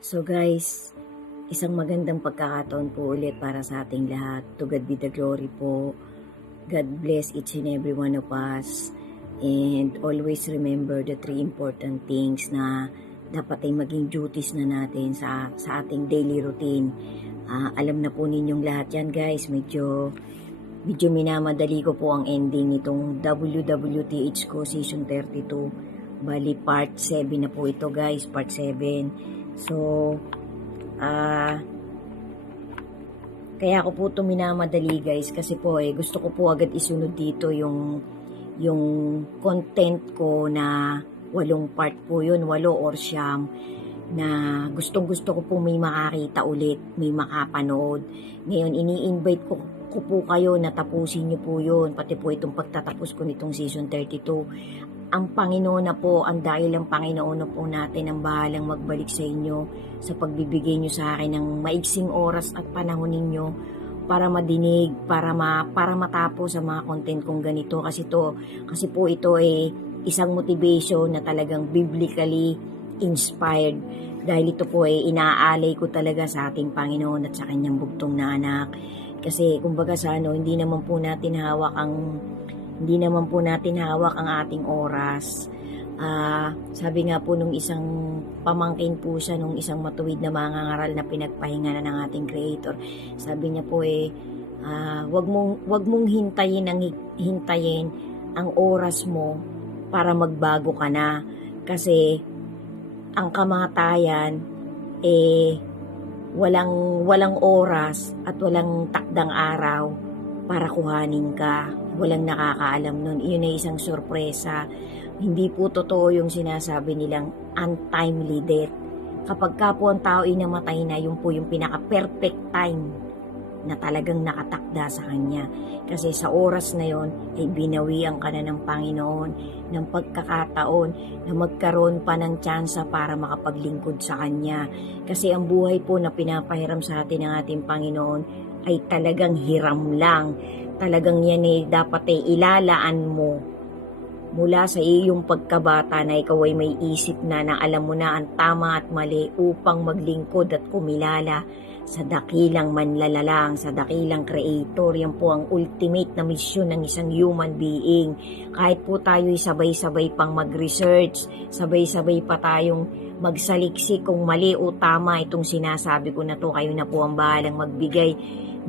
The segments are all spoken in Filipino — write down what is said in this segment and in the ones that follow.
So guys, isang magandang pagkakataon po ulit para sa ating lahat. To God be the glory po. God bless each and every one of us. And always remember the three important things na dapat ay maging duties na natin sa ating daily routine. Alam na po ninyong lahat yan guys. Medyo minamadali ko po ang ending nitong WWTH ko season 32. Bali part 7 na po ito guys, part 7. So, kaya ako po ito minamadali guys kasi po gusto ko po agad isunod dito yung content ko na 8 part po yun, 8 or 9 na gustong gusto ko po may makakita ulit, may makapanood. Ngayon, ini-invite ko po kayo na tapusin niyo po yun, pati po itong pagtatapos ko nitong season 32. Ang Panginoon na po, ang dahil ang Panginoon na po natin ang bahalang magbalik sa inyo sa pagbibigay nyo sa akin ng maiksing oras at panahon ninyo para madinig, para matapos ang mga content kong ganito kasi po ito ay isang motivation na talagang biblically inspired dahil ito po ay inaalay ko talaga sa ating Panginoon at sa kanyang bugtong na anak kasi kumbaga hindi naman po natin hawak ang ating oras. Sabi nga po nung isang pamangkin po siya, nung isang matuwid na mangangaral na pinagpahinganan ng ating Creator. Sabi niya po wag mong hintayin ang oras mo para magbago ka na. Kasi ang kamatayan walang oras at walang takdang araw para kuhanin ka. Walang nakakaalam nun. Iyon ay isang sorpresa. Hindi po totoo yung sinasabi nilang untimely death. Kapag ka po ang tao ay namatay na, yun po yung pinaka-perfect time na talagang nakatakda sa kanya. Kasi sa oras na yon ay binawian ka na ng Panginoon ng pagkakataon na magkaroon pa ng tsansa para makapaglingkod sa Kanya. Kasi ang buhay po na pinapahiram sa atin ng ating Panginoon ay talagang hiram lang. Talagang yan dapat ilalaan mo mula sa iyong pagkabata na ikaw ay may isip na alam mo na ang tama at mali upang maglingkod at kumilala sa dakilang manlalalang, sa dakilang Creator. Yan po ang ultimate na misyon ng isang human being. Kahit po tayo'y sabay-sabay pang mag-research, sabay-sabay pa tayong magsaliksik kung mali o tama itong sinasabi ko na to, kayo na po ang bahalang magbigay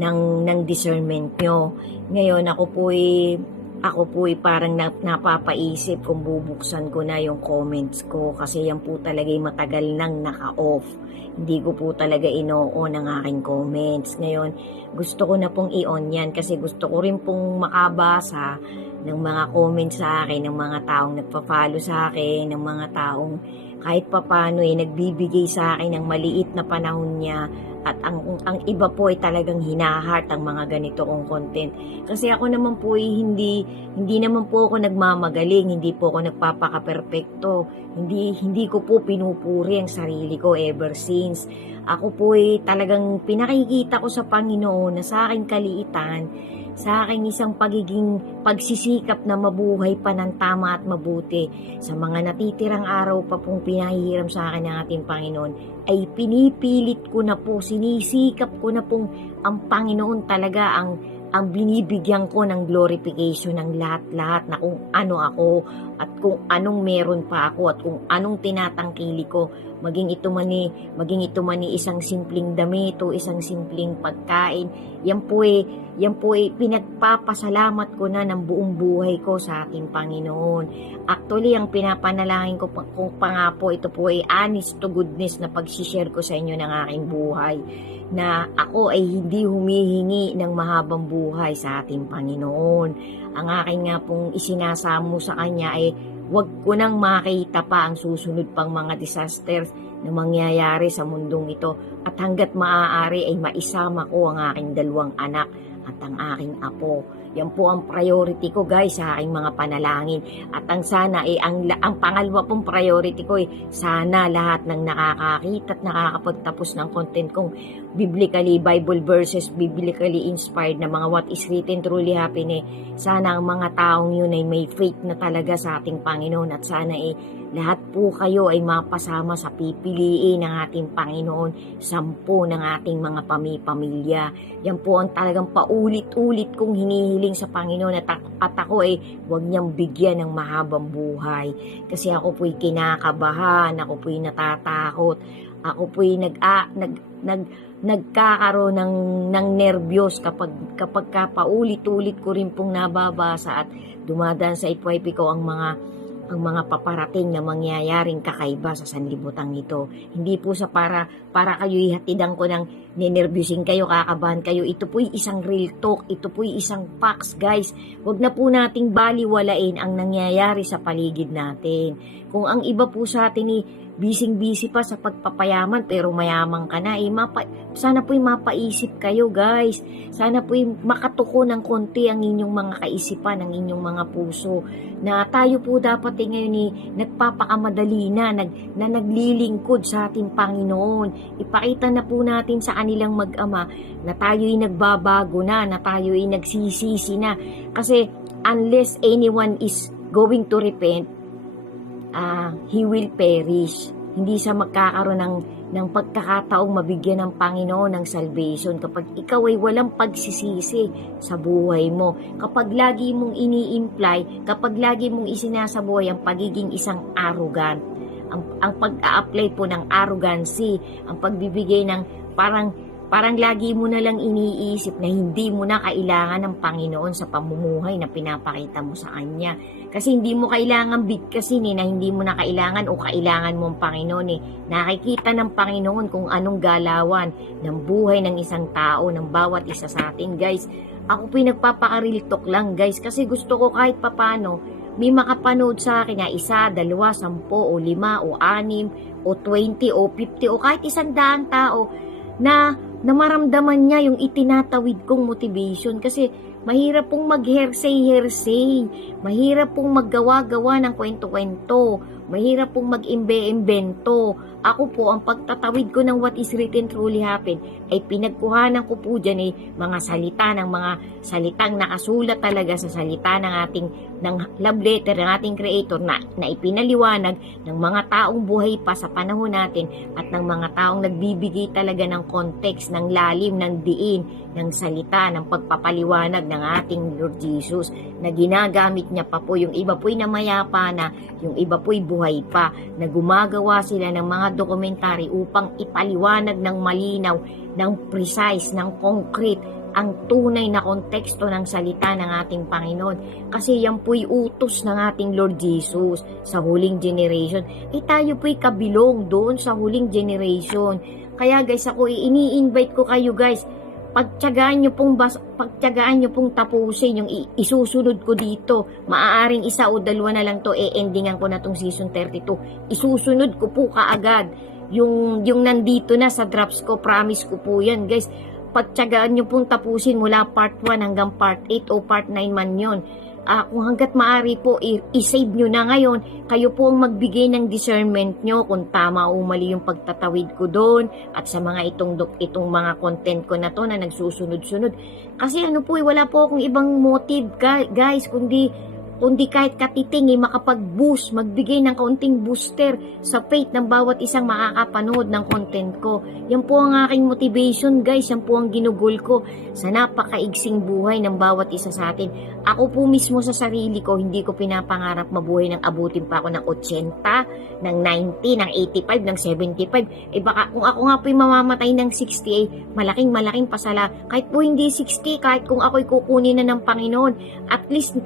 ng discernment nyo. Ngayon, ako po parang napapaisip kung bubuksan ko na yung comments ko kasi yan po talaga matagal nang naka-off. Hindi ko po talaga ino-on ang aking comments. Ngayon, gusto ko na pong i-on yan kasi gusto ko rin pong makabasa ng mga comments sa akin, ng mga taong nagpa-follow sa akin, ng mga taong kahit papano nagbibigay sa akin ng maliit na panahon niya at ang iba po ay talagang hinahart ang mga ganito kong content. Kasi ako naman po hindi naman po ako nagmamagaling, hindi po ako nagpapaka-perfecto. Hindi ko po pinupuri ang sarili ko ever since. Ako po talagang pinakikita ko sa Panginoon na sa aking kaliitan, sa aking isang pagsisikap na mabuhay pa ng tama at mabuti sa mga natitirang araw pa pong pinahihiram sa akin ng ating Panginoon, ay pinipilit ko na po, sinisikap ko na pong ang Panginoon talaga ang binibigyan ko ng glorification ng lahat-lahat na kung ano ako at kung anong meron pa ako at kung anong tinatangkili ko, maging ito man ni isang simpleng damit o isang simpleng pagkain. Yan po pinagpapasalamat ko na ng buong buhay ko sa ating Panginoon. Actually, ang pinapanalangin ko kung pa nga po, ito po ay honest to goodness na pag-share ko sa inyo ng aking buhay, na ako ay hindi humihingi ng mahabang buhay sa ating Panginoon. Ang aking nga pong isinasamo sa Kanya ay wag ko nang makita pa ang susunod pang mga disasters na mangyayari sa mundong ito at hanggat maaari ay maisama ko ang aking 2 anak at ang aking apo. Yan po ang priority ko guys sa aking mga panalangin. At ang sana ang pangalawa pong priority ko sana lahat ng nakakakita at nakakapagtapos ng content kong biblically, Bible verses, biblically inspired na mga what is written truly happen sana ang mga taong yun ay may faith na talaga sa ating Panginoon at sana lahat po kayo ay mapasama sa pipiliin ng ating Panginoon, 10 ng ating mga pamilya. Yan po ang talagang paulit-ulit kong hinihiling sa Panginoon at ako huwag niyang bigyan ng mahabang buhay. Kasi ako po'y kinakabahan, ako po'y natatakot, ako po'y nagkakaroon ng nervyos kapag paulit-ulit ko rin pong nababasa at dumadaan sa FYP ko ang mga paparating na mangyayaring kakaiba sa sanlibutan ito. Hindi po sa para kayo ihatidan ko ng ninervyusin kayo, kakabahan kayo. Ito po'y isang real talk, ito po'y isang facts guys. Huwag na po nating baliwalain ang nangyayari sa paligid natin. Kung ang iba po sa atin busy pa sa pagpapayaman pero mayaman ka na, sana po'y mapaisip kayo guys. Sana po'y makatuko ng konti ang inyong mga kaisipan, ang inyong mga puso. Na tayo po dapat ngayon nagpapakamadali na naglilingkod sa ating Panginoon. Ipakita na po natin sa kanilang mag-ama na tayo'y nagbabago na tayo'y nagsisisi na. Kasi unless anyone is going to repent, he will perish. Hindi siya magkakaroon ng pagkakataong mabigyan ng Panginoon ng salvation kapag ikaw ay walang pagsisisi sa buhay mo. Kapag lagi mong ini-imply, kapag lagi mong isinasabuhay ang pagiging isang arrogant, ang pag-a-apply po ng arrogancy, ang pagbibigay ng parang lagi mo na lang iniisip na hindi mo na kailangan ng Panginoon sa pamumuhay na pinapakita mo sa Kanya. Kasi hindi mo kailangan bigkasin na hindi mo na kailangan o kailangan mo ang Panginoon Nakikita ng Panginoon kung anong galawan ng buhay ng isang tao, ng bawat isa sa atin guys. Ako po nagpapaka-real talk lang guys kasi gusto ko kahit papano may makapanood sa akin na 1, 2, 10 o 5 o 6 o 20 o 50 o kahit 100 tao na maramdaman niya yung itinatawid kong motivation kasi mahirap pong mag-hearsay, mahirap pong maggawa-gawa ng kwento-kwento, mahirap pong mag-imbe-imbento. Ako po, ang pagtatawid ko ng what is written truly happen ay pinagkuhanan ko po dyan mga salita ng mga salitang nakasulat talaga sa salita ng love letter ng ating Creator na ipinaliwanag ng mga taong buhay pa sa panahon natin at ng mga taong nagbibigay talaga ng context, ng lalim, ng diin, ng salita, ng pagpapaliwanag ng ating Lord Jesus na ginagamit niya pa po. Yung iba po'y namayapa na, yung iba po'y buhay pa, na gumagawa sila ng mga dokumentary upang ipaliwanag ng malinaw, ng precise, ng concrete, ang tunay na konteksto ng salita ng ating Panginoon. Kasi yan po'y utos ng ating Lord Jesus sa huling generation. Tayo po'y kabilong doon sa huling generation. Kaya guys, ako ini-invite ko kayo guys, pagtiyagaan nyo pong tapusin yung isusunod ko dito. Maaaring 1 o 2 na lang to, endingan ko na tong season 32. Isusunod ko po kaagad yung nandito na sa drops ko, promise ko po yan guys. Pagtiyagaan nyo pong tapusin mula part 1 hanggang part 8 o part 9 man yon. Kung hanggat maaari po, i-save nyo na ngayon. Kayo po ang magbigay ng discernment nyo kung tama o mali yung pagtatawid ko doon at sa mga itong mga content ko na to na nagsusunod-sunod. Kasi wala po akong ibang motive guys, kundi kahit katiting makapag-boost, magbigay ng kaunting booster sa faith ng bawat isang makakapanood ng content ko. Yan po ang aking motivation guys, yan po ang ginugol ko sa napakaigsing buhay ng bawat isa sa atin. Ako po mismo sa sarili ko, hindi ko pinapangarap mabuhay ng abutin pa ako ng 80, ng 90, ng 85, ng 75. Baka kung ako nga po'y mamamatay ng 60, malaking pasala. Kahit po hindi 60, kahit kung ako'y kukunin na ng Panginoon, at least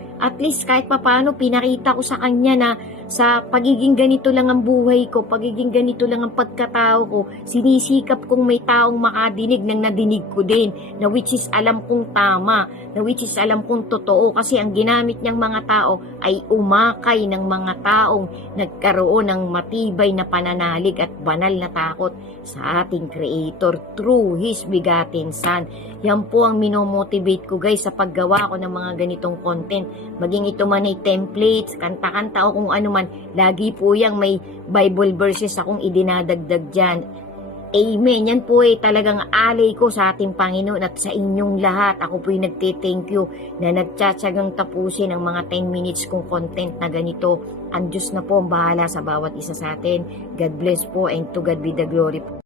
kahit papaano pinakita ko sa Kanya sa pagiging ganito lang ang buhay ko, pagiging ganito lang ang pagkatao ko, sinisikap kong may taong makadinig ng nadinig ko din, na which is alam kong tama, na which is alam kong totoo, kasi ang ginamit niyang mga tao ay umakay ng mga taong nagkaroon ng matibay na pananalig at banal na takot sa ating Creator through His begotten Son. Yan po ang minomotivate ko guys sa paggawa ko ng mga ganitong content. Maging ito man ay templates, kanta-kanta o kung ano man, lagi po yang may Bible verses akong idinadagdag dyan. Amen. Yan po ay talagang alay ko sa ating Panginoon at sa inyong lahat. Ako po ay nagte-thank you na nagtsatsagang tapusin ang mga 10 minutes kong content na ganito. Ang Diyos na po ang bahala sa bawat isa sa atin. God bless po and to God be the glory po.